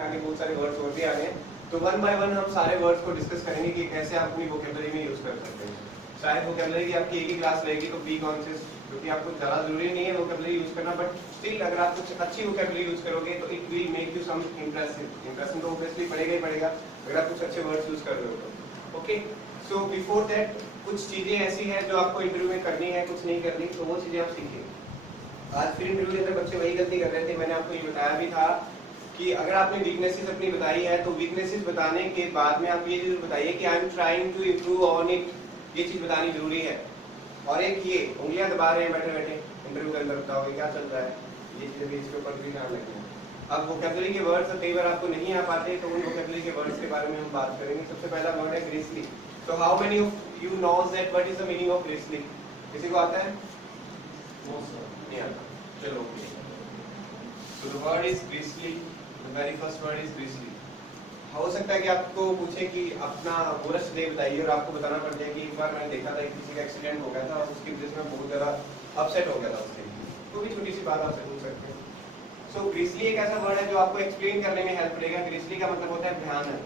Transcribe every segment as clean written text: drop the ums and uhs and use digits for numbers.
आगे बहुत सारे वर्ड्स और भी आ गए, तो वन बाय वन हम सारे वर्ड्स को डिस्कस करेंगे कि कैसे आप अपनी वोकेबलरी में यूज कर सकते हैं। शायद वोकेबलरी की आपकी एक ही क्लास रहेगी तो बी कॉन्शियस, क्योंकि आपको ज़्यादा जरूरी नहीं है वोकेबलरी यूज करना, बट स्टिल अगर आप कुछ अच्छी वोकेबलरी यूज करोगे तो it will make you some impressive. Impression तो ऑब्वियसली पड़ेगा ही पड़ेगा अगर आप कुछ अच्छे वर्ड्स यूज कर रहे हो तो। ओके, सो बिफोर दैट कुछ चीजें ऐसी हैं जो आपको इंटरव्यू में करनी है, कुछ नहीं करनी, तो वो चीजें आप सीखिए। आज फिर इंटरव्यू के अंदर बच्चे वही गलती कर रहे थे, मैंने आपको ये बताया भी था कि अगर आपने वीकनेसेस अपनी बताई है तो वीकनेसेस बताने के बाद में आप ये जरूर बताइए कि I am trying to improve on it, ये चीज बतानी जरूरी है। और एक ये उंगलियां दबा रहे हैं बैठे बैठे इंटरव्यू के अंदर, बताओगे क्या चल रहा है, ये चीजें भी इसके ऊपर भी ध्यान रखना है। अब वोकैबुलरी के वर्ड्स कई बार आपको नहीं आ पाते, तो उन वोकैबुलरी के वर्ड्स के बारे में हम बात करेंगे। सबसे पहला वर्ड है ग्रीसली। तो how many of you knows that what is the meaning of grisly? किसी को आता है? नो सर, नहीं आता। चलो, so the word is gristly, the very first word is gristly। हो सकता है कि आपको पूछे कि अपना वर्ष डे बताइए और आपको बताना पड़ जाए कि एक बार मैंने देखा था किसी का एक्सीडेंट हो गया था और उसकी वजह से मैं बहुत ज़्यादा अपसेट हो गया था उसके लिए, तो भी छोटी सी बात आपसे पूछ सकते हैं। सो ग्रीसली एक ऐसा वर्ड है जो आपको एक्सप्लेन करने में हेल्प करेगा। ग्रीसली का मतलब होता है भयानक।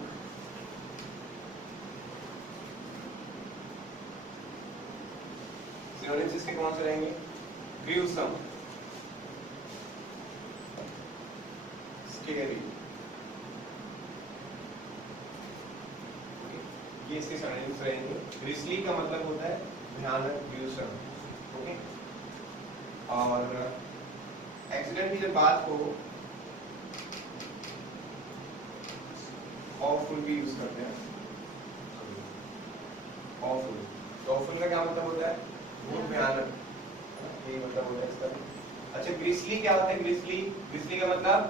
सिनोनिम्स इसके कौन से रहेंगे? ग्रूसम, स्केरी, ये इसके सिनोनिम्स रहेंगे। ग्रीसली का मतलब होता है भयानक, ग्रूसम। ओके, और एक्सीडेंट की जब बात हो, ऑफुल भी यूज करते हैं। ऑफुल, तो ऑफुल का क्या मतलब होता है? बहुत भयानक, ये मतलब होता है इसका। अच्छा, ग्रीसली क्या होता है? ग्रीसली का मतलब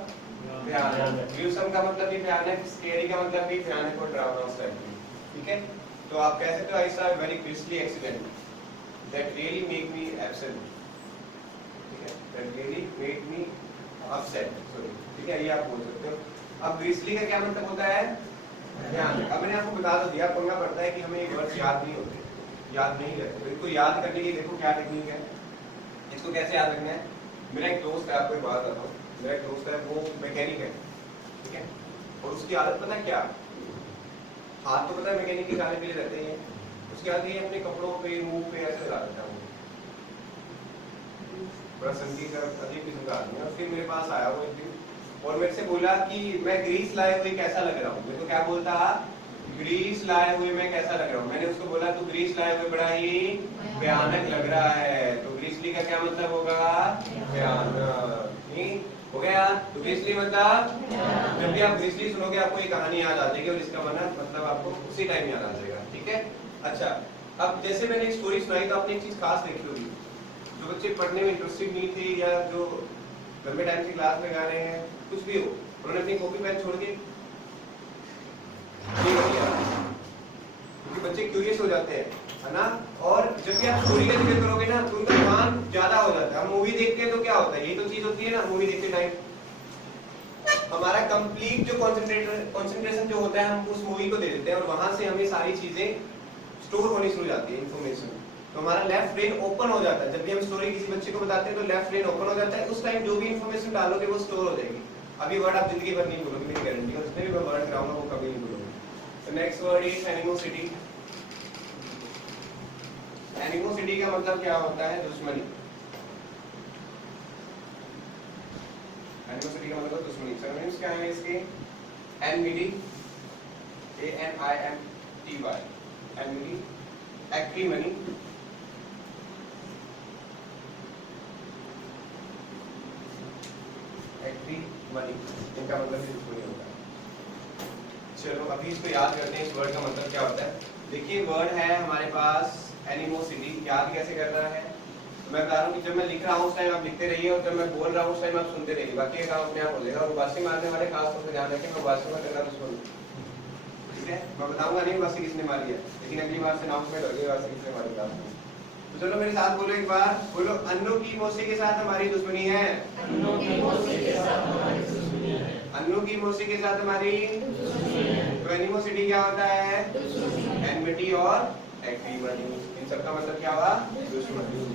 भयानक, ग्रूसम का मतलब भी भयानक, स्केरी का मतलब भी भयानक और डरावना उस टाइप में। ठीक है, तो आप कह सकते हो I saw a very grisly accident that really make me upset. ठीक है, that really make me upset, sorry. ठीक है, ये आप बोल सकते हो। अब ग्रीसली का क्या मतलब होता है? भयानक। अब मैंने आपको बता तो दिया, पंगा पड़ता है कि हमें ये वर्ड्स याद नहीं होते, याद नहीं रहते। तो इनको याद करने की देखो क्या टेक्निक है, इसको कैसे याद रखना है। मेरा एक दोस्त है, आपको एक बात बताता हूँ। मेरा एक दोस्त है, वो मैकेनिक है, ठीक है, और उसकी आदत पता है क्या? हाथ तो पता है मैकेनिक के काले पीले रहते हैं, उसकी आदत ये अपने कपड़ों पे, मुंह पे ऐसे लगा देता है। बड़ा संगीत का अजीब किस्म का आदमी है। और फिर मेरे पास आया वो एक दिन और मेरे से बोला कि मैं ग्रीस लाए हुए कैसा लग रहा हूँ। मेरे को क्या बोलता? ग्रीस लाए हुए मैं कैसा लग रहा हूँ। मैंने उसको बोला तू ग्रीस लाए हुए बड़ा ही भयानक लग रहा है। तो ग्रीसली का क्या मतलब होगा? भयानक। नहीं हो गया? तो ग्रीसली मतलब, जब भी आप ग्रीसली सुनोगे आपको ये कहानी याद आ जाएगी और इसका मतलब आपको उसी टाइम याद आ जाएगा। ठीक है, अच्छा, अब जैसे मैंने एक स्टोरी सुनाई तो आपने एक चीज खास देखी होगी, जो बच्चे पढ़ने में इंटरेस्टेड नहीं थे या जो लंबे टाइम से क्लास लगा रहे हैं, कुछ भी हो, उन्होंने अपनी कॉपी पेन छोड़ के क्योंकि बच्चे क्यूरियस हो जाते हैं, है ना। और जब भी आप स्टोरी का जिक्र करोगे ना तो उनका ध्यान ज्यादा हो जाता है। हम मूवी देखते हैं तो क्या होता है, यही तो चीज होती है ना, मूवी देखते टाइम हमारा कंप्लीट जो कंसंट्रेशन जो होता है हम उस मूवी को दे देते हैं और वहां से हमें सारी चीजें स्टोर होनी शुरू हो जाती है, इन्फॉर्मेशन। तो हमारा लेफ्ट ब्रेन ओपन हो जाता है। जब भी हम स्टोरी किसी बच्चे को बताते हैं तो लेफ्ट ब्रेन ओपन हो जाता है, उस टाइम जो भी इन्फॉर्मेशन डालोगे वो स्टोर हो जाएगी। अभी वर्ड आप जिंदगी भर नहीं बोलोगे, मेरी गारंटी है। उसमें भी मैं वर्ड कराऊंगा वो कभी नहीं बोलोगे। तो next word is animosity. Animosity का मतलब क्या होता है? दुश्मनी। एनिमोसिटी का मतलब दुश्मनी। सिनोनिम्स क्या है इसके? एनविडी, ANIMTY, एनविडी, एक्रीमनी, एक्रीमनी, इनका मतलब भी दुश्मनी होता है। चलो अभी इसको याद करते हैं, इस वर्ड का मतलब क्या होता है। देखिए वर्ड है हमारे पास एनिमोसिटी। याद कैसे करना है? मैं बता रहा हूँ कि जब मैं लिख रहा हूँ उस टाइम आप लिखते रहिए और जब मैं बोल रहा हूँ उस टाइम आप सुनते रहिए, बाकी काम अपने आप हो जाएगा। और बासी मारने वाले खास तौर से ध्यान रखें, मैं बासी में करना दुश्मन। ठीक है, मैं बताऊंगा नहीं बासी किसने मारी है, लेकिन अगली बार से अनाउंसमेंट हो गई बासी किसने मारी था। तो चलो मेरे साथ बोलो एक बार, बोलो अन्नू की मौसी के साथ हमारी दुश्मनी है। अन्नू की मौसी के साथ हमारी दुश्मनी है। अन्नू की मौसी के साथ हमारी दुश्मनी है। तो एनिमोसिटी क्या होता है? एनविटी और एक्रीमनी। इन सबका मतलब क्या हुआ? दुश्मनी।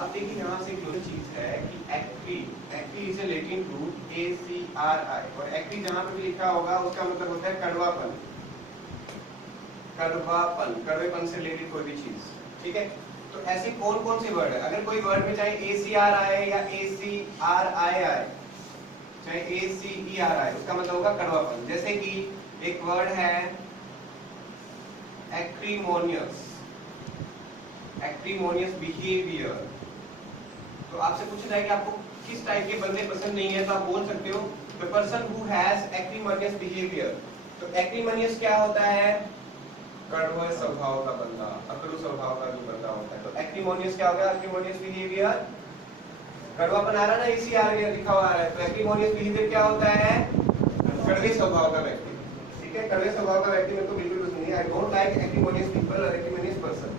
अब देखिए यहाँ से एक चीज है कि acri is a Latin root ACRI, और एक्री जहाँ पे भी लिखा होगा उसका मतलब होता है कड़वापन, कड़वेपन से रिलेटेड कोई भी चीज, ठीक है। तो ऐसे कौन कौन से वर्ड है, अगर कोई वर्ड में चाहे ACRI या ACRII, चाहे ACERI, उसका मतलब होगा कड़वापन। जैसे कि एक वर्ड है एक्रीमोनियस बिहेवियर। तो आपसे पूछा जाए कि आपको किस टाइप के बंदे पसंद नहीं है, तो आप बोल सकते हो the person who has acrimonious behaviour. तो एक्रीमोनियस क्या होता है, कड़वे स्वभाव का बंदा, अकड़ू स्वभाव का जो बंदा होता है। तो एक्रीमोनियस क्या होगा, एक्रीमोनियस बिहेवियर, कड़वापन आ रहा है ना, इसी आ रहा है, लिखा हुआ आ रहा है। तो एक्रीमोनियस बिहेवियर क्या होता है, कड़वे स्वभाव का व्यक्ति, ठीक है। कड़वे स्वभाव का व्यक्ति मेरे को बिल्कुल पसंद नहीं है, आई डोंट लाइक एक्रीमोनियस पीपल और एक्रीमोनियस पर्सन,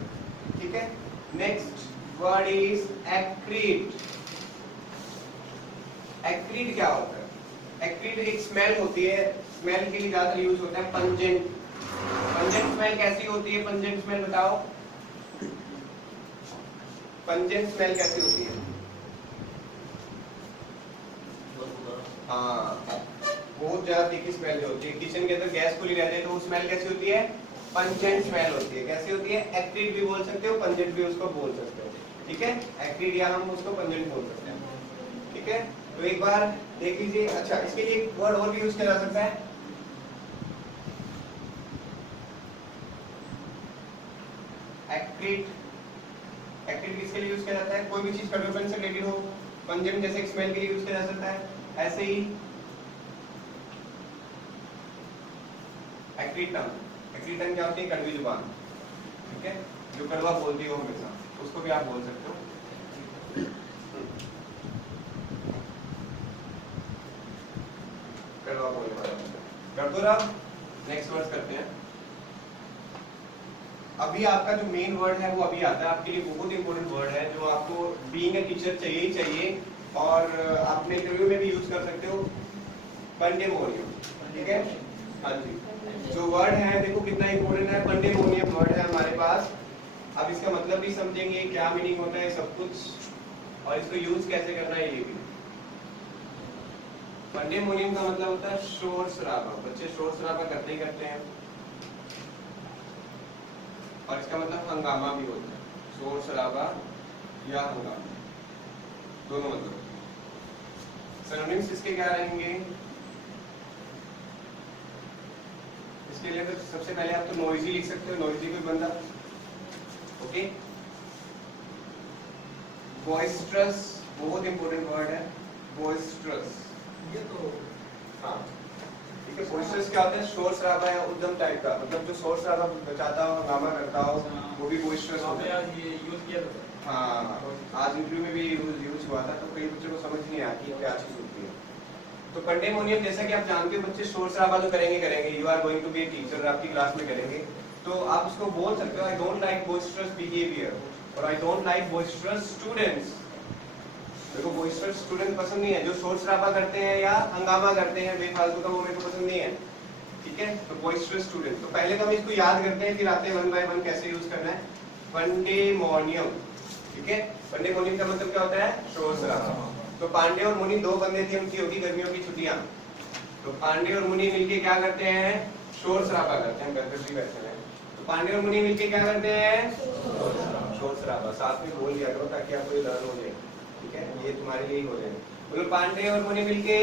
ठीक है। Next word is acrid. Acrid क्या होता है, एक्रीड एक स्मेल होती है, स्मेल के लिए ज्यादा यूज होता है पंजेंट। पंजेंट स्मेल कैसी होती है, पंजेंट स्मेल बताओ, पंजेंट स्मेल कैसी होती है? हाँ, बहुत ज्यादा तीखी स्मेल जो होती है, किचन के अंदर गैस खुली रहती है तो वो स्मेल कैसी होती है, पंजेंट स्मेल होती है। कैसी होती है, एक्रीड भी बोल सकते हो, पंजेंट भी उसको बोल सकते हो, ठीक है। एक्रीड या हम उसको पंजेंट बोल सकते हैं, ठीक है। तो एक बार देख लीजिए। अच्छा, इसके लिए एक वर्ड और भी यूज किया जा सकता है, एक्रीड। एक्रीड किसके लिए यूज किया जाता है, कोई भी चीज कड़वेपन से रिलेटेड हो, पंजेंट जैसे एक स्मेल के लिए यूज किया जा सकता है। ऐसे ही एक्रीड टंग क्या होती है, कड़वी जुबान, ठीक है, जो कड़वा बोलती हो हमेशा, उसको भी आप बोल सकते हो। कड़वा बोलने वाला कर दो रहा। नेक्स्ट वर्ड करते हैं। अभी आपका जो मेन वर्ड है वो अभी आता है, आपके लिए बहुत इंपॉर्टेंट वर्ड है, जो आपको बीइंग ए टीचर चाहिए ही चाहिए, और आपने इंटरव्यू में भी यूज कर सकते हो, पंडेमोनियम, ठीक है। हाँ जी, जो वर्ड है देखो कितना इंपॉर्टेंट है, पंडेमोनियम वर्ड है हमारे पास। अब इसका मतलब भी समझेंगे, क्या मीनिंग होता है सब कुछ, और इसको यूज कैसे करना है ये भी। पंडेमोनियम का मतलब होता है शोर शराबा, बच्चे शोर शराबा करते ही करते हैं, और इसका मतलब हंगामा भी होता है, शोर शराबा या हंगामा, दोनों मतलब। सिनोनिम्स इसके क्या रहेंगे, इसके लिए तो सबसे पहले आप तो नॉइजी लिख सकते हो, नॉइजी कोई बंदा, ओके। बॉइस्ट्रस बहुत इंपॉर्टेंट वर्ड है, बॉइस्ट्रस, ये तो हाँ ठीक है। बॉइस्ट्रस क्या होता है, शोर शराबा या उद्यम टाइप का, मतलब जो शोर शराबा मचाता हो, हंगामा करता हो, वो भी बॉइस्ट्रस होता है। ये यूज किया था, हाँ, आज इंटरव्यू में भी यूज हुआ था, तो कई बच्चों को समझ नहीं आती क्या चीज होती है। तो पंडेमोनियम जैसा कि आप जानते हो, बच्चे शोर शराबा तो करेंगे, you are going to be a teacher, आपकी क्लास में करेंगे, तो आप उसको बोल सकते हो, I don't like boisterous behaviour, और I don't like boisterous students. देखो बॉइस्ट्रस स्टूडेंट पसंद नहीं है, जो शोर शराबा करते हैं या हंगामा करते हैं बेफालतू का, वो मेरे को पसंद नहीं है, ठीक है। तो बॉइस्ट्रस स्टूडेंट, तो पहले तो हम इसको याद करते हैं, फिर आते हैं वन बाय वन कैसे यूज करना है। पंडेमोनियम, ठीक है। पंडेमोनियम का मतलब क्या होता है, शोर शराबा। तो पांडे और मुनि दो बंदे थे, उनकी होगी गर्मियों की छुट्टियां, तो पांडे और मुनि मिलके क्या करते हैं, शोर शराबा करते हैं, घर पे बैठे हैं, तो पांडे और मुनि मिलके क्या करते हैं, शोर शराबा। साथ में बोल दिया करो ताकि आपको लर्न हो जाए, ठीक है, ये तुम्हारे लिए ही हो जाए। बोलो पांडे और मुनि मिलके,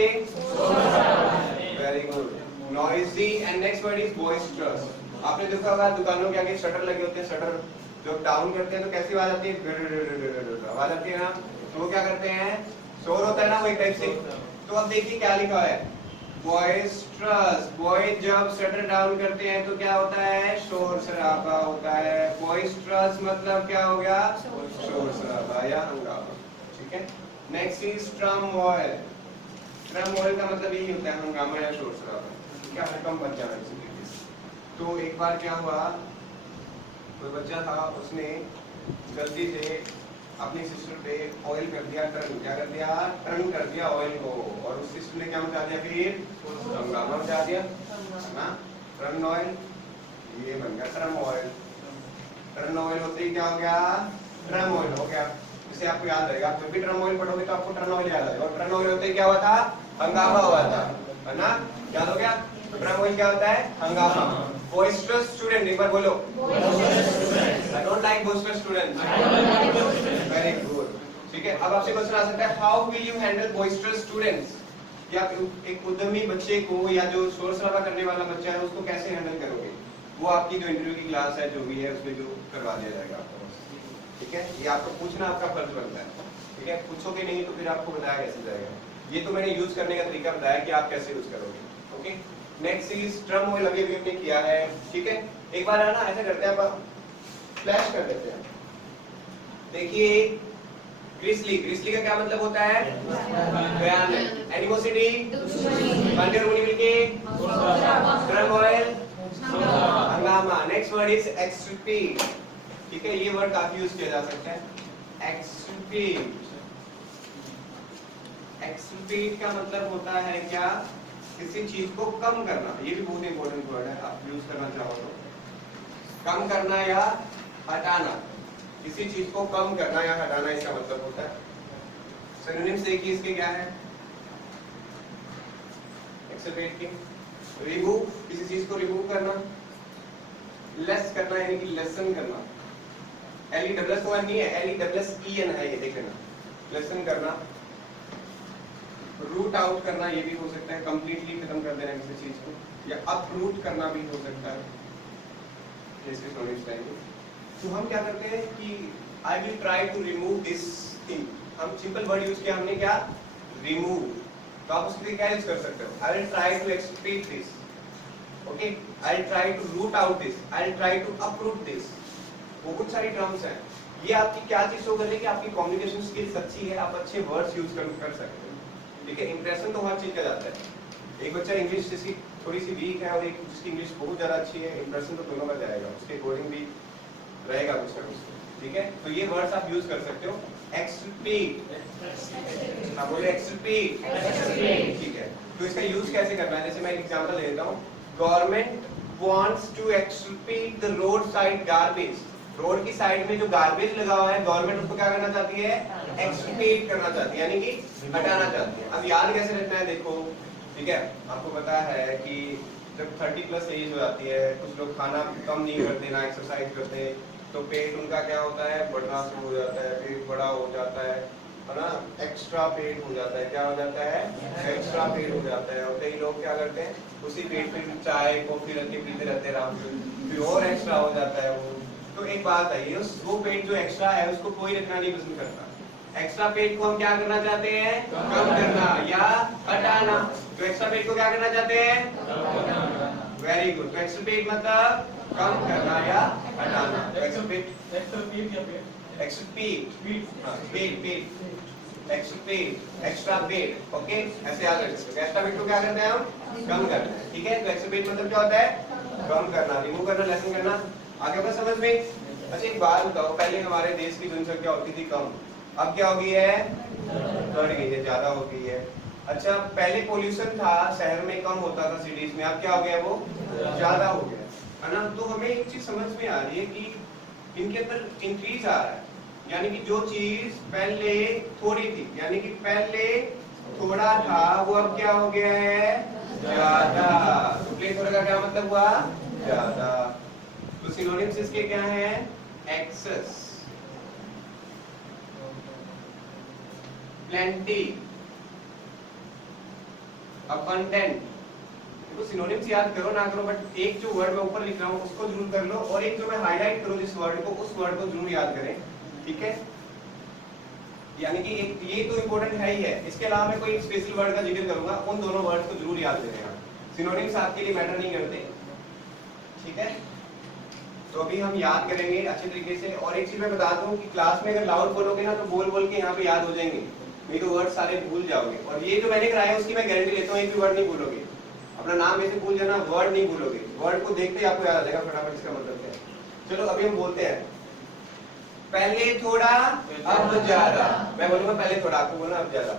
very good, noisy. And next word is boisterous. आपने देखा होगा दुकानों के आगे शटर लगे होते हैं, शटर जब डाउन करते हैं तो कैसी आवाज आती है, आवाज आती है ना, तो वो क्या करते हैं, शोर होता है ना वो एक टाइप से। तो अब देखिए क्या लिखा है, बॉइस्ट्रस, बॉय जब शटर डाउन करते हैं तो क्या होता है, शोर शराबा होता है। बॉइस्ट्रस मतलब क्या हो गया, शोर शराबा या हंगामा, ठीक है। Next is turmoil. टर्मोइल का मतलब यही होता है, हंगामा या शोर शराबा, क्या हड़कंप बच जाना किसी तरीके से। तो एक बार क्या हुआ, कोई बच्चा था, उसने गलती से अपनी सिस्टर पे ऑयल कर दिया, टर्न क्या कर दिया, टर्न कर दिया ऑयल को, और उस सिस्टर ने क्या मचा दिया, फिर हंगामा मचा दिया ना। टर्न ऑयल, ये बन गया टर्म ऑयल। टर्न ऑयल होते ही क्या हो गया, टर्म ऑयल हो गया। जिसे आपको याद रहेगा। जब भी टर्मोइल पढ़ोगे तो आपको टर्मोइल याद आएगा, और टर्मोइल होते ही क्या हुआ था, हंगामा हुआ था, है ना, याद हो गया। टर्मोइल क्या होता है, हंगामा। बोइस्टरस स्टूडेंट, एक बार बोलो, I don't like boisterous students. Very good, ठीक है। अब आपसे क्वेश्चन आ सकता है, how will you handle boisterous students, या एक उद्यमी बच्चे को या जो शोर शराबा करने वाला बच्चा है उसको कैसे हैंडल करोगे, वो आपकी जो इंटरव्यू की क्लास है जो भी है उसमें जो करवा दिया जाएगा आपको, ठीक है। ये आपको पूछना आपका फर्ज बनता है, ठीक है। पूछोगे नहीं तो फिर आपको बताया कैसे जाएगा। ये तो मैंने यूज करने का तरीका बताया कि आप कैसे यूज करोगे, ओके। नेक्स्ट इज टर्मोइल, अभी भी हमने किया है, ठीक है। एक बार है ना ऐसा करते हैं, आप फ्लैश कर देते हैं। देखिए ग्रिसली, ग्रिसली का क्या मतलब होता है, भयानक। एनिमोसिटी, बांटे और मुनी मिलके, टर्मोइल, हंगामा। नेक्स्ट वर्ड इज एक्सट्रीट, ठीक है। ये वर्ड काफी यूज किया जा सकता है, एक्सट्रीट। एक्सट्रीट का मतलब होता है क्या, किसी चीज को कम करना। ये भी बहुत इंपॉर्टेंट वर्ड है, आप यूज करना चाहो तो। कम करना या हटाना, किसी चीज को कम करना या हटाना इसका मतलब होता है। सिनोनिम्स देखिए इसके क्या है, एक्सेलरेट के, रिमूव, किसी चीज को रिमूव करना, लेस करना यानी कि लेसन करना, LESS तो नहीं है, LESSEN है, ये देख लेना, लेसन करना। रूट आउट करना, ये भी हो सकता है, कंप्लीटली खत्म कर देना किसी चीज को, या अपरूट करना भी हो सकता है, जैसे सिनोनिम्स टाइप। तो हम क्या करते हैं कि I will try to remove this thing, हम सिंपल वर्ड यूज किया हमने, क्या, रिमूव। तो आप उसके लिए क्या यूज कर सकते हो, I will try to extract this, okay, I will try to root out this, I will try to uproot this. वो कुछ सारी टर्म्स हैं। ये आपकी क्या चीज शो कर रही है कि आपकी कम्युनिकेशन स्किल्स अच्छी है, आप अच्छे वर्ड्स यूज कर सकते हो, ठीक है। इंप्रेशन तो हर चीज का जाता है। एक बच्चा इंग्लिश जिसकी थोड़ी सी वीक है और एक जिसकी इंग्लिश बहुत ज्यादा अच्छी है, इंप्रेशन तो दोनों का जाएगा, उसके अकॉर्डिंग भी रहेगा कुछ ना कुछ, ठीक है। तो ये वर्ड्स आप यूज कर सकते हो। एक्सट्रीट, हाँ बोले एक्सट्रीट, ठीक है। तो इसका यूज कैसे करना है, जैसे मैं एक एग्जांपल ले लेता हूँ। Government wants to extirpate the roadside garbage, road की साइड में जो गार्बेज लगा हुआ है गवर्नमेंट उसको क्या करना चाहती है, एक्सट्रीट करना चाहती है, यानी कि हटाना चाहती है। अब याद कैसे रखना है, देखो, ठीक है। आपको पता है कि जब 30+ एज हो जाती है, कुछ लोग खाना कम नहीं करते ना एक्सरसाइज करते, तो पेट उनका क्या होता है, बढ़ना शुरू हो जाता है, पेट बड़ा हो जाता है ना, एक्स्ट्रा पेट हो जाता है। क्या हो जाता है, एक्स्ट्रा पेट हो जाता है। और कई लोग क्या करते हैं, उसी पेट में चाय कॉफी रख के पीते रहते हैं आराम से, फिर और एक्स्ट्रा हो जाता है वो। तो एक बात है, ये वो पेट जो एक्स्ट्रा है उसको कोई रखना नहीं पसंद करता। एक्स्ट्रा पेट को हम क्या करना चाहते हैं, कम करना या हटाना। तो एक्स्ट्रा पेट को क्या करना चाहते हैं, वेरी गुड। तो एक्स्ट्रा पेट मतलब कम करना या हटाना। एक्स्ट्रा पेट, एक्स्ट्रा पेट, ओके, ऐसे याद रख सकते हो। एक्स्ट्रा पेट को क्या करते हैं हम, कम करते हैं, ठीक है। तो एक्स्ट्रा पेट मतलब क्या होता है, कम करना, रिमूव करना, लेसन करना। आगे बस समझ में। अच्छा एक बात बताओ, पहले हमारे देश की जनसंख्या होती थी कम, अब क्या हो गई है, बढ़ गई है, ज्यादा हो गई है। अच्छा पहले पोल्यूशन था, शहर में कम होता था सिटीज में, अब क्या हो गया, वो ज्यादा हो गया, है ना। तो हमें एक चीज समझ में आ रही है कि इनके अंदर इंक्रीज आ रहा है, यानी कि जो चीज पहले थोड़ी थी, यानी कि पहले थोड़ा था, वो अब क्या हो गया है, ज्यादा। तो प्ले थोड़ा का क्या मतलब हुआ, ज्यादा। तो सिनोनिम्स इसके क्या हैं, एक्सेस, प्लेंटी, अबंडेंट। देखो सिनोनिम्स याद करो ना करो, बट एक जो वर्ड मैं ऊपर लिख रहा हूँ उसको जरूर कर लो, और एक जो मैं हाईलाइट करूँ जिस वर्ड को, उस वर्ड को जरूर याद करें, ठीक है। यानी कि एक ये तो इंपॉर्टेंट है ही है, इसके अलावा मैं कोई स्पेशल वर्ड का जिक्र करूंगा, उन दोनों वर्ड्स को जरूर याद करेगा। सिनोनिम्स आपके लिए मैटर नहीं करते, ठीक है। तो अभी हम याद करेंगे अच्छे तरीके से। और एक चीज मैं बता दूं कि क्लास में अगर लाउड बोलोगे ना तो बोल बोल के यहाँ पे याद हो जाएंगे, नहीं तो वर्ड सारे भूल जाओगे। और ये जो मैंने कराया उसकी मैं गारंटी लेता हूँ, एक भी वर्ड नहीं भूलोगे। अपना नाम ऐसे भूल जाना, वर्ड नहीं भूलोगे, वर्ड को देखते ही आपको याद आ जाएगा फटाफट इसका मतलब क्या है। चलो अभी हम बोलते हैं, पहले थोड़ा अब ज्यादा। मैं बोलूंगा पहले थोड़ा, आपको बोलना अब ज्यादा।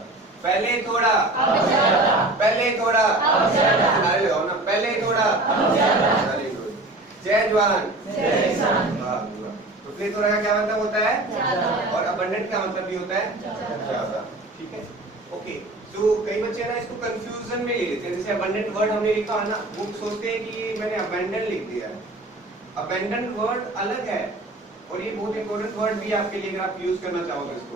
पहले थोड़ा अब ज्यादा, पहले थोड़ा अब ज्यादा, नारे लगाओ ना, पहले थोड़ा अब ज्यादा। जय जवान जय किसान। तो प्लेथोरा का क्या मतलब होता है? ज्यादा। और अबंडेंट का मतलब भी होता है ज्यादा। ठीक है, ओके। तो कई बच्चे ना इसको कंफ्यूजन में ले लेते हैं, जैसे अबंडेंट वर्ड हमने लिखा है ना, वो सोचते हैं कि मैंने अबंडन लिख दिया है। अबंडन वर्ड अलग है, और ये बहुत इंपॉर्टेंट वर्ड भी आपके लिए, अगर आप यूज करना चाहोगे इसको।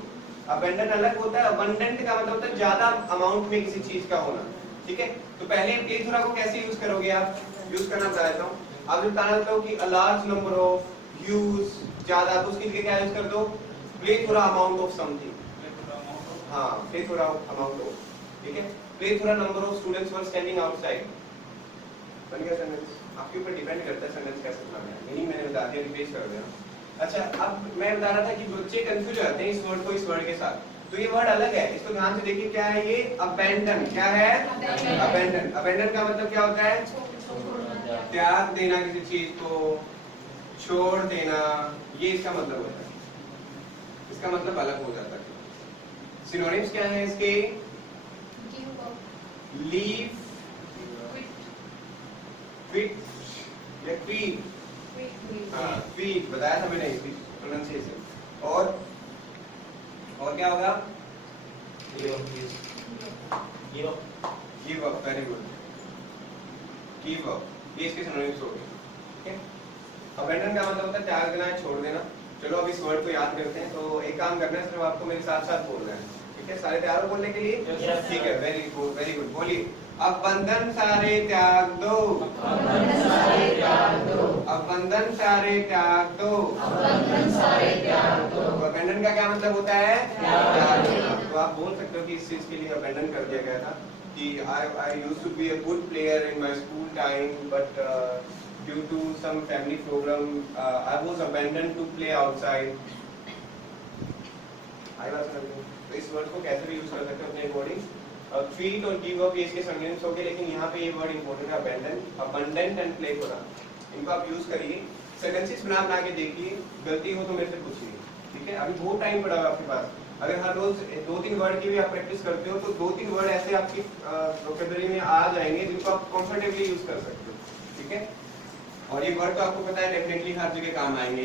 अबंडन अलग होता है, अबंडेंट का मतलब होता है ज्यादा अमाउंट में किसी चीज का होना। ठीक है, तो पहले प्लेथोरा को कैसे यूज करोगे आप? यूज करना चाहता हूँ, आप बताना चाहता हूँ कि a large number of use, ज्यादा, तो उसके लिए क्या यूज कर दो? Plethora amount of something. हाँ, प्लेथोरा अमाउंट ऑफ। ठीक है, plethora number of students were standing outside. बन गया सेंटेंस? आपके ऊपर डिपेंड करता है सेंटेंस कैसे बनाना है। मीनिंग मैंने बता दिया, रिप्लेस कर देना। अच्छा, अब मैं बता रहा था कि बच्चे कंफ्यूज हो जाते हैं इस वर्ड को इस वर्ड के साथ। तो ये वर्ड अलग है, इसको ध्यान से देखिए। क्या है ये? अबैंडन। क्या है? अबैंडन। अबैंडन का मतलब क्या होता है? त्याग देना किसी चीज को, छोड़ देना, ये इसका मतलब होता है। इसका मतलब अलग हो जाता है। सिनोनिम्स क्या है इसके? लीव, क्विट या क्वीट। हाँ, क्वीट बताया था मैंने इसकी प्रोनाउंसिएशन। और क्या होगा? Give up. Very good, give up, ये इसके सिनोनिम्स हो गए। ठीक है, अबैंडन का मतलब होता है त्याग देना, छोड़ देना। चलो अब इस वर्ड को याद करते हैं। तो एक काम करना है, सिर्फ आपको मेरे साथ साथ बोलना है। ठीक है, सारे तैयार हो बोलने के लिए? ठीक है, वेरी गुड, वेरी गुड। बोलिए, अब बंधन सारे त्याग दो, अब बंधन सारे त्याग दो, अब बंधन सारे त्याग दो, अब बंधन सारे त्याग दो। अबैंडन का क्या मतलब होता है? त्याग देना। तो आप बोल सकते हो कि इस चीज के लिए अबैंडन कर दिया गया था कि I used to be a good player in my school time, but due to some family problem, I was abandoned to play outside. I was abandoned. तो इस वर्ड को कैसे भी यूज कर सकते हो अपने अकॉर्डिंग। ट्वीट और गिव अप ये इसके सिनोनिम्स हो गए, लेकिन यहाँ पे ये वर्ड इंपॉर्टेंट है, अबैंडन, अबंडेंट एंड प्लेथोरा। इनको आप यूज करिए, सेंटेंसेस बना के देखिए, गलती हो तो मेरे से पूछिए। ठीक है, अभी बहुत टाइम पड़ा है आपके पास। अगर हर रोज 2-3 वर्ड की भी आप प्रैक्टिस करते हो तो 2-3 वर्ड ऐसे आपकी वोकैबुलरी में आ जाएंगे जिनको आप कंफर्टेबली यूज कर सकते हो। ठीक है, और ये वर्ड तो आपको पता है डेफिनेटली हर जगह काम आएंगे।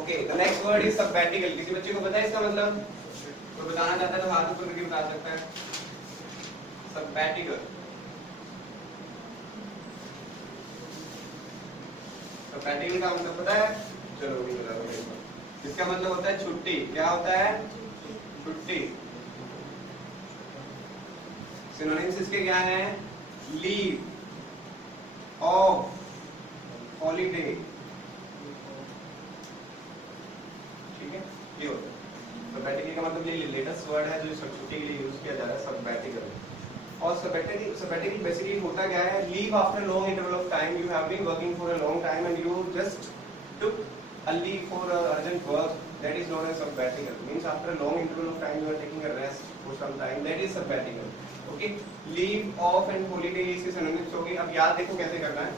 Okay, the next word is sabbatical. किसी बच्चे को पता है इसका मतलब? तो बताना चाहता है तो हाथ ऊपर करके बता सकता है। सबैटिकल, सबैटिकल का मतलब पता है? चलो भी बता दो। इसका मतलब होता है छुट्टी। क्या होता है? छुट्टी। सिनोनिम्स इसके क्या हैं? Leave, of, holiday. ठीक है, ये होता है सबैटिकल का मतलब। ये लेटेस्ट वर्ड है जो छुट्टी के लिए यूज किया जा रहा है, सबैटिकल। और सबैटिकल बेसिकली होता क्या है? Leave after long interval of time, you have been working for a long time and you just took a leave for urgent work, that is known as sabbatical. Means after a long interval of time you are taking a rest for some time, that is sabbatical. Okay, leave, off and holiday इसके synonyms हो गए। अब याद देखो कैसे करना है।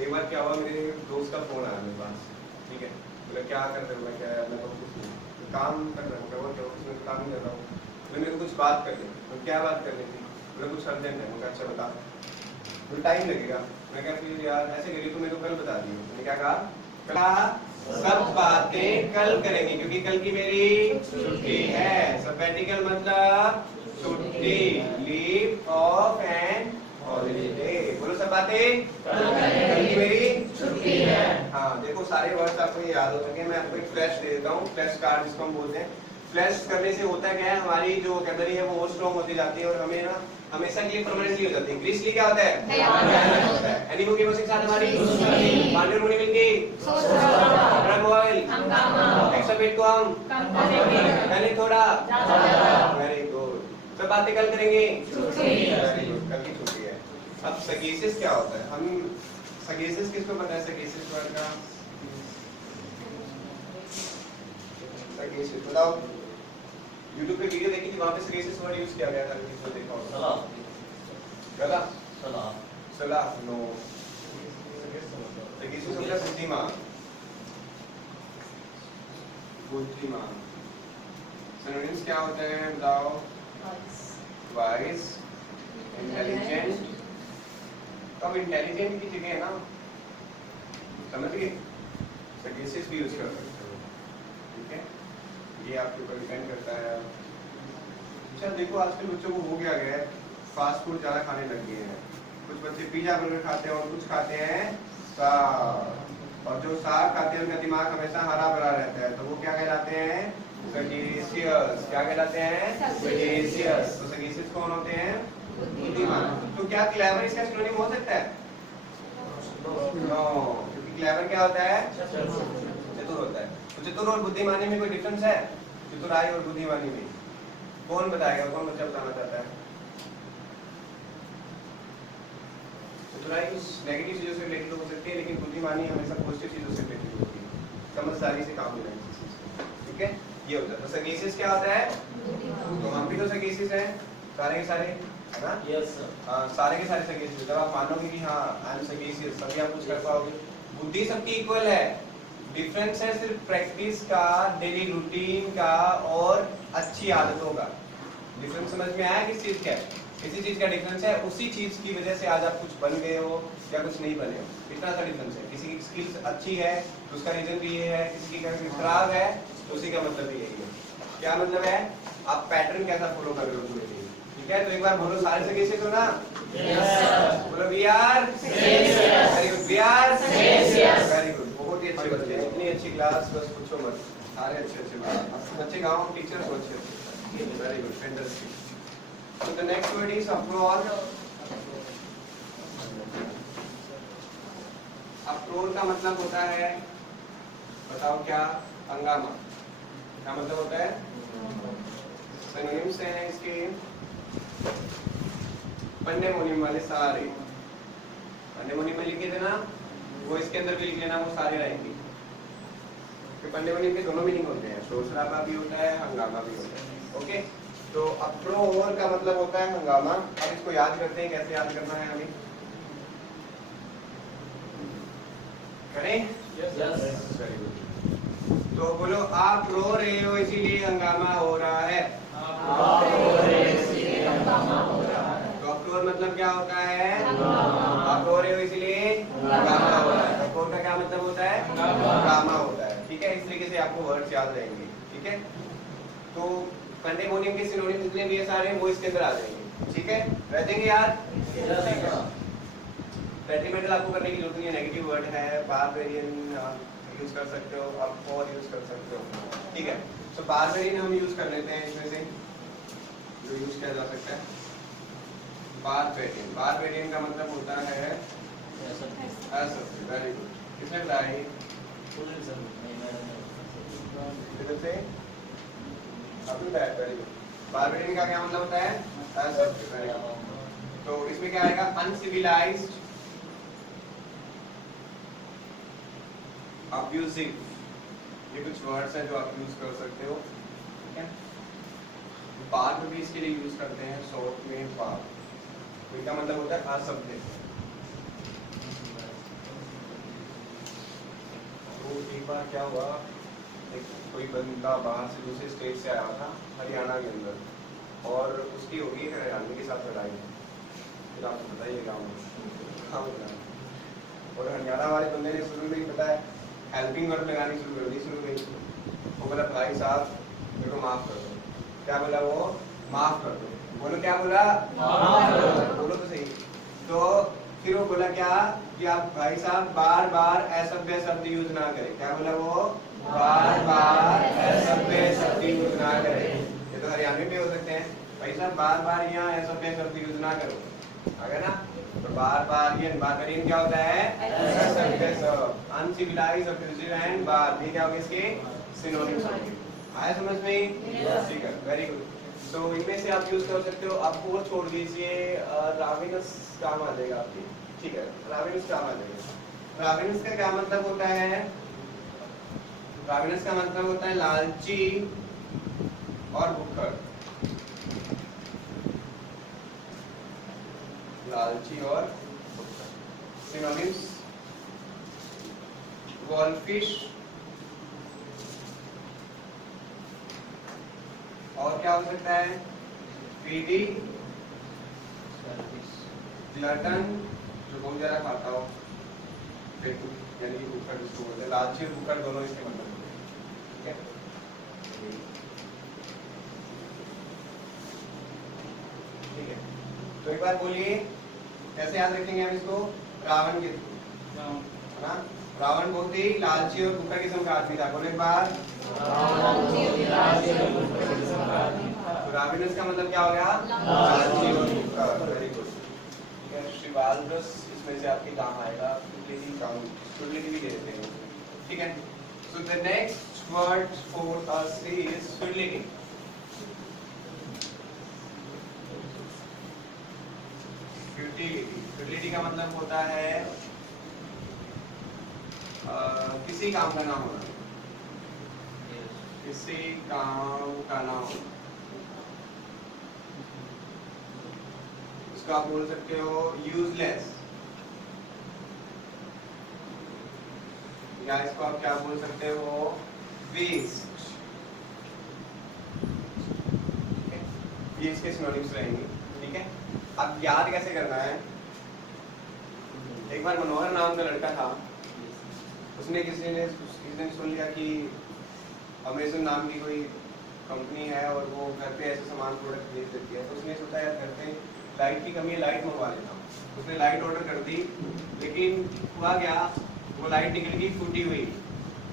एक बार क्या हुआ, मेरे दोस्त का फोन आया मेरे पास। ठीक है, बोला क्या कर रहे हो? मैं क्या, मैं तो कुछ नहीं, काम कर रहा हूँ। क्या हुआ? ऑफिस में काम ही कर रहा हूँ। बोले मेरे को कुछ बात करनी। तो क्या बात करनी थी? बोले कुछ अर्जेंट है। मैं अच्छा बता, बोले टाइम लगेगा। मैं क्या, फिर यार ऐसे करिए तो मेरे को कल बता दियो। मैंने क्या कहा? सब बातें कल करेंगे क्योंकि कल की मेरी छुट्टी है। सबैटिकल मतलब छुट्टी, लीव, ऑफ एंड हॉलीडे। बोलो सब बातें कल की मेरी छुट्टी है। हाँ, देखो सारे वर्ड्स आपको ये याद हो चुके हैं। मैं आपको एक फ्लैश दे देता हूँ, फ्लैश कार्ड जिसको हम बोलते हैं। फ्लैश करने से होता क्या है, हमारी जो वोकैबुलरी है वो और स्ट्रॉन्ग होती जाती है और हमें ना हमेशा के लिए परमानेंटली हो जाती है। ग्रीसली क्या होता है? एनिमो के के साथ हमारी पांडुर मुनि मिलके ड्रम ऑयल एक्स्ट्रा वेट को हम पहले थोड़ा। वेरी गुड, सब बातें कल करेंगे। वेरी गुड, कल की छुट्टी है। अब सगेसिस क्या होता है? हम सगेसिस किसको पता है? सगेसिस वर्ड का सगेसिस बताओ। YouTube पे वीडियो देखी थी, वहां पे सगेसिस वर्ड यूज किया गया था। किसको देखा होगा? सलाह, सलाह, सलाह, नो। सगेसिस मतलब बुद्धिमान, बुद्धिमान। सिनोनिम्स क्या होते हैं बताओ? Wise, intelligent. तो अब इंटेलिजेंट की जगह है ना, समझ गए? सगेसियस भी यूज कर सकते हो, ठीक है, ये आपके ऊपर डिपेंड करता है। अच्छा देखो आजकल बच्चों को हो गया है, फास्ट फूड ज़्यादा खाने लग गए हैं। कुछ बच्चे पिज्जा बर्गर खाते हैं और कुछ खाते हैं साग, और जो साग खाते हैं उनका दिमाग हमेशा हरा भरा रहता है, तो वो क्या कहलाते हैं? सगेसियस। क्या कहलाते हैं? सगेसियस। तो सगेसियस कौन होते हैं? बुद्धिमान। तो क्या क्लेवर इसका सिनोनिम हो सकता है? नो, क्योंकि क्लेवर क्या होता है? चतुर होता है। तो चतुर और बुद्धिमानी में कोई डिफरेंस है? चतुराई और बुद्धिमानी में कौन बताएगा? कौन बच्चा बताना चाहता है? चतुराई कुछ नेगेटिव चीजों से रिलेटेड हो सकती है, लेकिन बुद्धिमानी हमेशा पॉजिटिव चीजों से रिलेटेड होती है, समझदारी से काम लेना है, ठीक है। ये होता है। तो सगेसियस क्या होता है? तो हम भी तो सगेसियस हैं सारे के सारे, है ना? Yes sir. सारे के सारे सगेसियस। जब आप मानोगे कि हाँ आई एम सगेसियस, तभी आप कुछ कर पाओगे। बुद्धि सबकी इक्वल है, डिफरेंस है सिर्फ प्रैक्टिस का, डेली रूटीन का और अच्छी आदतों का। डिफरेंस समझ में आया? किस चीज का है? किसी चीज का डिफरेंस है, उसी चीज की वजह से आज आप कुछ बन गए हो या कुछ नहीं बने हो, इतना सा डिफरेंस है। किसी की स्किल्स अच्छी है तो उसका रीजन भी ये है, किसी की खराब है तो उसी का मतलब भी यही है। क्या मतलब है? आप पैटर्न कैसा फॉलो कर रहे हो पूरे दिन, ठीक है। तो एक बार बोलो सारे से कैसे हो ना? बोलो we are very good, we are very good. बहुत ही अच्छे बच्चे हैं, इतनी अच्छी क्लास, बस पूछो मत, सारे अच्छे बच्चे गाँव टीचर को अच्छे, very good, fantastic. So the next word is uproar. uproar का मतलब होता है, बताओ क्या? हंगामा। क्या मतलब होता है? सिनोनिम्स हैं इसके पंडेमोनियम वाले सारे। पंडेमोनियम में लिखे थे ना, वो इसके अंदर भी लिख लेना, वो सारे रहेंगे। पंडेमोनियम के दोनों मीनिंग होते हैं, शोर शराबा भी होता है, हंगामा भी होता है, ओके। तो अप्रोर का मतलब होता है हंगामा। अब इसको याद करते हैं, कैसे याद करना है हमें? करें? यस। Very good. तो बोलो आप रो रहे हो इसीलिए हंगामा हो रहा है। आप रो रहे हो इसीलिए हंगामा हो रहा है। तो अप्रोर मतलब क्या होता है? आप रो रहे हो इसीलिए हंगामा हो रहा है। अप्रोर का क्या मतलब होता है? हंगामा होता है, ठीक है। इस तरीके से आपको वर्ड्स याद रहेंगे, ठीक है। तो पंडेमोनियम के सिनोनिम जितने भी है सारे, वो इसके अंदर आ जाएंगे, ठीक है। रह जाएंगे याद? ठीक है। डेट्रीमेंटल आपको करने की जरूरत नहीं है, नेगेटिव वर्ड है, बारबेरियन यूज कर सकते हो, आप और यूज कर सकते हो, ठीक है। सो बारबेरियन हम यूज कर लेते हैं इसमें से, जो यूज किया जा सकता है। बारबेरियन, बारबेरियन का मतलब होता है असभ्य। Very good. किसने बताया? बारबेरियन का क्या मतलब होता है? असभ्य। तो इसमें क्या आएगा? अनसिविलाइज्ड, अब्यूजिव, ये कुछ वर्ड्स हैं जो आप यूज कर सकते हो, ठीक है। बार में भी इसके लिए यूज करते हैं, शॉर्ट में बार, इनका मतलब होता है असभ्य। तो एक बार क्या हुआ, कोई बंदा बाहर से दूसरे स्टेट से आया था हरियाणा के अंदर, और उसकी होगी हरियाणा के साथ लड़ाई, फिर आपको बताइए गाँव में। और हरियाणा वाले बंदे ने शुरू में ही पता है हेल्पिंग वर्ड लगानी शुरू कर दी, शुरू में वो बोला भाई साहब मेरे को माफ कर दो। क्या बोला वो? माफ कर दो। बोलो क्या बोला? माफ कर दो। बोलो तो सही। तो फिर वो बोला क्या कि आप भाई साहब बार बार असभ्य शब्द यूज ना करें। क्या बोला वो? बार बार असभ्य शब्द यूज ना करें। ये तो हरियाणवी में हो सकते हैं, भाई साहब बार बार यहाँ असभ्य शब्द यूज ना करो, आ गया ना। तो बार बार ये बारबेरियन क्या होता है? असभ्य शब्द, अनसिविलाइज्ड, अब्यूजिव एंड बार, ये क्या होंगे इसके सिनोनिम्स होंगे। आया समझ में? ठीक है, वेरी गुड। तो इनमें से आप यूज कर सकते हो। आप वो छोड़ दीजिए, राविनस काम आ जाएगा आपकी, ठीक है, राविनस काम आ जाएगा। राविनस का क्या मतलब होता है? राविनस का मतलब होता है लालची और भुक्खड़। लालची और सिनोनिम्स वॉलफिश, और क्या हो सकता है? ग्रीडी, ग्लटन जो बहुत ज्यादा खाता हो, पेटू यानी कि भूखड़ जिसको बोलते हैं, लालची और भूखड़ दोनों इसके मतलब होते हैं, ठीक है। ठीक है, तो एक बार बोलिए कैसे याद रखेंगे हम इसको, रावण के थ्रू, है ना। रावण बहुत ही लालची और भूखड़ किस्म का आदमी था, बोलो एक बार। तो राविनस का मतलब क्या हो गया, लालची और भूखड़, वेरी गुड। शिवालरस इसमें से आपके काम आएगा, फुटिलिटी भी दे देते हैं, ठीक है। So the next word for us is futility. Futility का मतलब होता है किसी काम का ना होना, किसी काम का ना होना। इसको आप बोल सकते हो यूजलेस, या इसको आप क्या बोल सकते हो, वेस्ट। ये इसके सिनोनिम्स रहेंगे, ठीक है। अब याद कैसे करना है, एक बार मनोहर नाम का लड़का था, उसने किसी ने सुन लिया कि अमेज़न नाम की कोई कंपनी है और वो घर पे ऐसे सामान प्रोडक्ट बेच देती है, तो उसने सोचा यार घर पे लाइट की कमी है, लाइट मंगवा लेता हूँ। उसने लाइट ऑर्डर कर दी, लेकिन हुआ क्या, वो लाइट निकल गई फूटी हुई।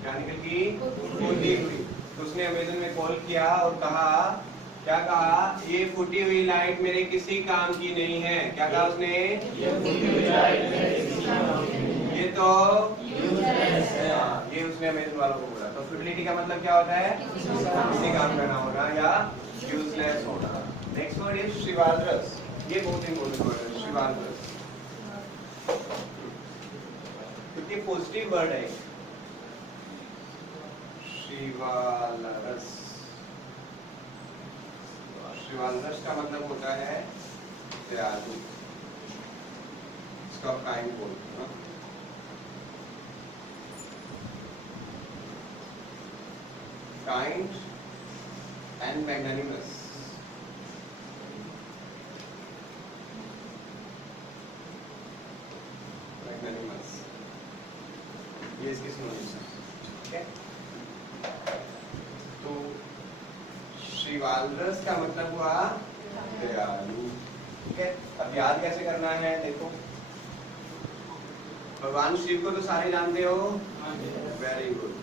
क्या निकल गई, फूटी हुई। तो उसने अमेज़न में कॉल किया और कहा, क्या कहा, ये फूटी हुई लाइट मेरे किसी काम की नहीं है। क्या कहा उसने, ये तो ये उसने अमेज़न वालों को बोला। तो फ्यूटिलिटी का मतलब क्या होता है, किसी काम का ना होना या यूजलेस होना। नेक्स्ट वर्ड इज शिवालरस, ये बहुत इंपॉर्टेंट वर्ड है शिवालरस, क्योंकि पॉजिटिव वर्ड है शिवालरस। शिवालरस का मतलब होता है दयालु, इसका काइंड बोलते हैं, kind and magnanimous। magnanimous ये इसकी सिनोनिम्स है, ठीक है। तो शिवालरस का मतलब हुआ दयालु, ठीक है। अब याद कैसे करना है, देखो भगवान शिव को तो सारे जानते हो, वेरी गुड।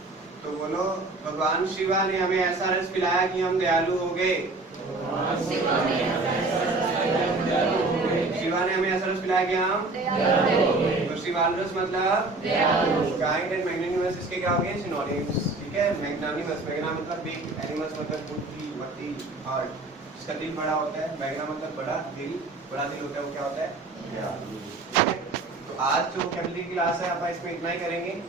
तो बोलो, भगवान शिवा ने हमें ऐसा रस पिलाया कि हम दयालु हो गए। शिवा ने हमें ऐसा रस पिलाया कि हम तो शिवालरस मतलब काइंड एंड मैग्नानिमस, इसके क्या हो गए सिनोनिम्स, ठीक है। मैग्नानिमस, मैग्ना मतलब बिग, एनिमस मतलब बुद्धिमती, हार्ट, इसका दिल बड़ा होता है। मैग्ना मतलब बड़ा दिल, बड़ा दिल होता है वो क्या होता है, दयालु, ठीक है। तो आज जो वोकैबुलरी क्लास है आप इसमें इतना ही करेंगे।